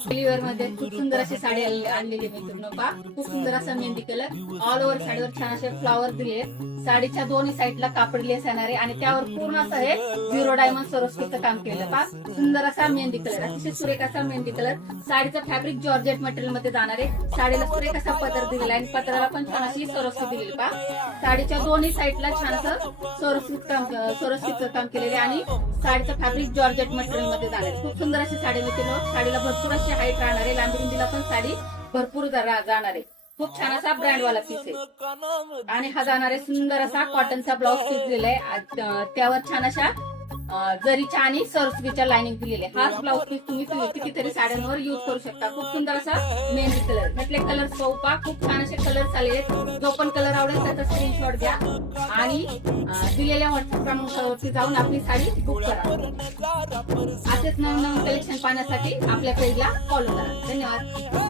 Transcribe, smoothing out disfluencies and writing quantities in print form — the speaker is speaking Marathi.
वेअर मध्ये खूप सुंदर अशी साडी आणलेली मित्रांनो पहा. खूप सुंदर असा मेहंदी कलर ऑल ओव्हर साडीवर छान असे फ्लॉवर दिले. साडीच्या दोन्ही साईडला कापड लेस येणार आहे आणि त्यावर पूर्ण असं हे 0 डायमंड सरोस्कीचं काम केलं पहा. सुंदर असा मेहंदी कलर, अतिशय सुरेख असा मेहंदी कलर. साडीचं फॅब्रिक जॉर्जेट मटेरियल मध्ये जाणार आहे. साडीला सुरेख असा पदर दिलेला आहे आणि पदराला पण छान अशी सरोस्की दिलेली पहा. साडीच्या दोन्ही साईडला छान असं सरोस्कीचं काम केलेलं आहे आणि साडीचं फॅब्रिक जॉर्जेट मटेरियल मध्ये जाणार आहे. खूप सुंदर अशी साडी मिळते. साडीला भरपूर अशी हाईट राहणार आहे. लांबी रुंदीला पण साडी भरपूर जाणार आहे. खूप छान असा ब्रँड वाला पीस आहे आणि हा जाणार आहे सुंदर असा कॉटनचा ब्लाउज पीस दिलेला आहे. त्यावर छान अशा जरीच्या आणि सरस्वीच्या लाइनिंग दिलेले. हाच ब्लाउज पीस तुम्ही कितीतरी साड्यांवर युज करू शकता. खूप सुंदर असा मेहंदी कलर. म्हटले कलर सोपा खूप छान असे कलर आलेले. जो पण कलर आवडेल त्याचा स्क्रीनशॉट घ्या आणि दिलेल्या व्हॉट्सअप क्रमांकावरती जाऊन आपली साडी बुक करा. असेच नवीन कलेक्शन पाहण्यासाठी आपल्या पेजला फॉलो करा. धन्यवाद.